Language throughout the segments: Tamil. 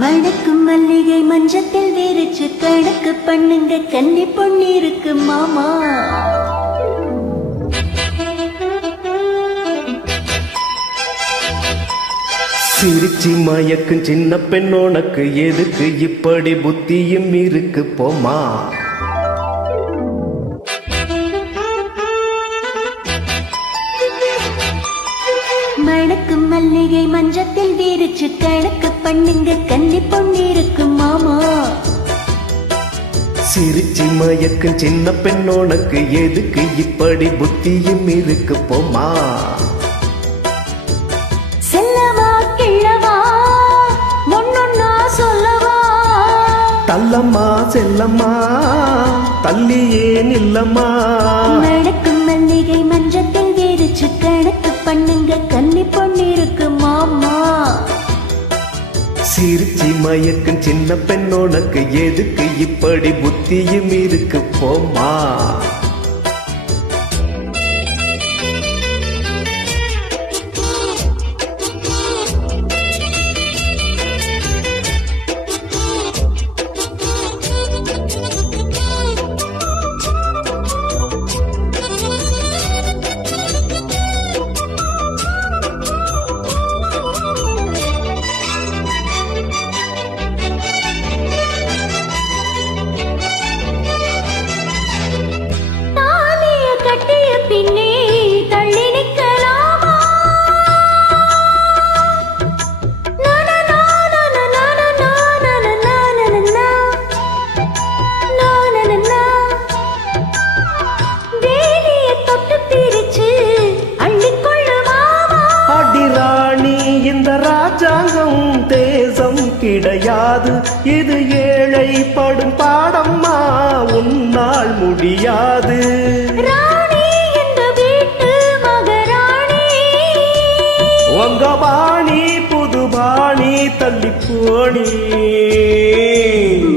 மணக்கும் மல்லிகை மஞ்சத்தில் விரிச்சு கணக்கு பண்ணுங்க கன்னி பொண்ணு இருக்கு மாமா. சிரிச்சி மயக்கும் சின்ன பெண்ணோனக்கு எதுக்கு இப்படி புத்தியும் இருக்கு போமா. மணக்கும் மல்லிகை மஞ்சத்தில் விரிச்சு கணக்கு பண்ணுங்க கன்னி பொண்ணு இருக்கு மாமா. சிரிச்சி மயக்கும் சின்ன பெண்ணோனக்கு எதுக்கு இப்படி புத்தியும் இருக்கு போமா. செல்லவா கிள்ளவா ஒன்னொன்னா சொல்லவா. தள்ளம்மா செல்லம்மா தள்ளியே நில்லம்மா. மணக்கும் மல்லிகை மஞ்சத்தில் விரிச்சு கணக்கு பண்ணுங்க கன்னி பொண்ணு இருக்கு மாமா. சிரிச்சி மயக்கும் சின்ன பெண்ணோனக்கு எதுக்கு இப்படி புத்தியும் இருக்கு போமா. பின்னே தள்ளி நிற்கலாமா. வேலியை தொட்டு பிரிச்சு அள்ளிக்கொள்ளுமாமா. அடிராணி இந்த ராஜாங்கம் தேசம் கிடையாது. இது ஏழை படும் பாடம்மா உன்னால் முடியாது. உங்க பாணி புது பாணி தள்ளி போனி.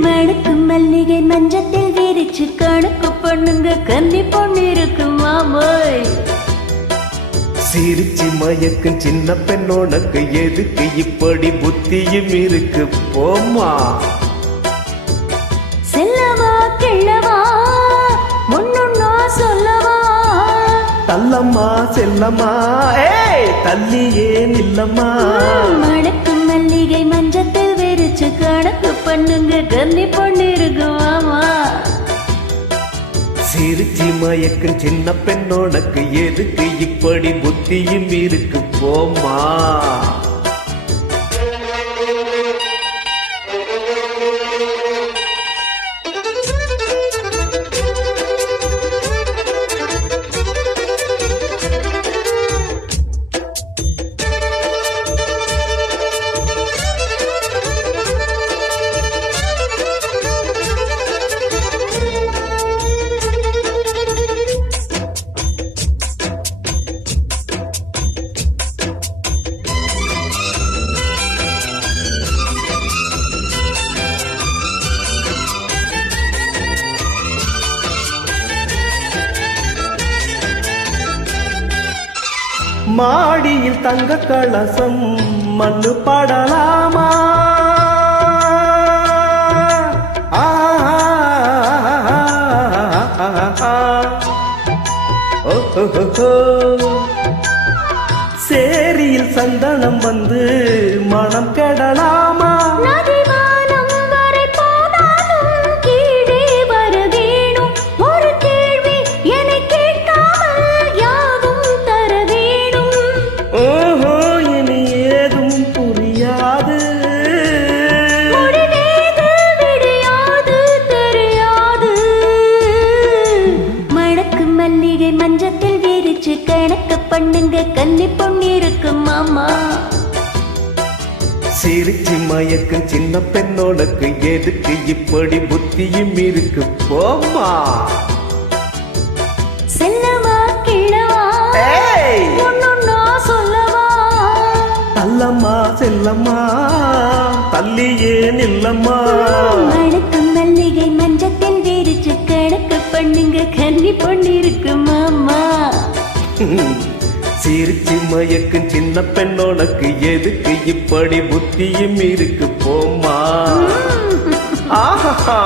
மணக்கும் மல்லிகை மஞ்சத்தில் விரிச்சு கணக்கு பண்ணுங்க கன்னி பொண்ணு இருக்கு மாமோய். சிரிச்சி மயக்கும் சின்ன பெண்ணோனக்கு எதுக்கு இப்படி புத்தியும் இருக்கு போமா. செல்லவா கிள்ளவா ஒன்னொன்னா சொல்லவா. தள்ளம்மா செல்லம்மா தள்ளியே நில்லம்மா. மணக்கும் மல்லிகை மஞ்சத்தில் விரிச்சு கணக்கு பண்ணுங்க கன்னி பொண்ணு இருக்கு மாமா. சிரிச்சி மயக்கும் சின்ன பெண்ணோனக்கு எதுக்கு இப்படி புத்தியும் இருக்கு போமா. மாடியில் தங்க கலசம் மண்ணு படலாமா. சேரியில் சந்தனம் வந்து மனம் கெடலாமா. மஞ்சத்தில் விரிச்சு கணக்கு பண்ணுங்க கன்னி பொண்ணு இருக்கு மாமா. சிரிச்சி மயக்கும் சின்ன பெண்ணோனக்கு எதுக்கு இப்படி புத்தியும் இருக்கு போமா. செல்லவா கிழவா ஒன்னொன்னா சொல்லவா. தள்ளம்மா செல்லம்மா தள்ளியே நில்லம்மா. மணக்கும் மல்லிகை மஞ்சத்தில் விரிச்சு கணக்கு பண்ணுங்க கன்னி பொண்ணு இருக்கு மாமா. சிரிச்சு மயக்கும் சின்ன பெண்ணோனக்கு எதுக்கு இப்படி புத்தியும் இருக்கு போம்மா ஆஹா